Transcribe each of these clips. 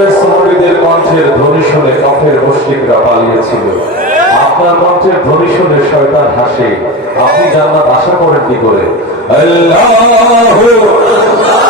রসুলের সুন্দরীদের কণ্ঠের ধ্বনি শুনে কফের মুশ্রিকরা পালিয়েছিল। আপনার কণ্ঠের ধ্বনি শুনে শয়তান হাসে। আপনি জান্নাত আশা করেন কি করে? আল্লাহু আল্লাহ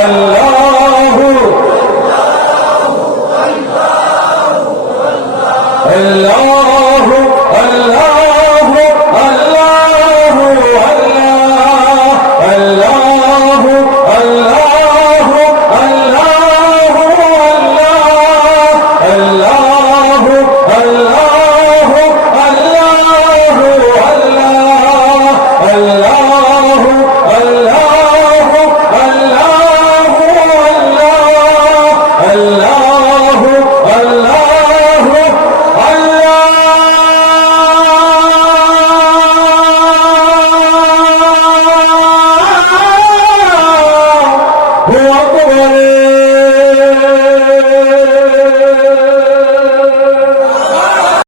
الله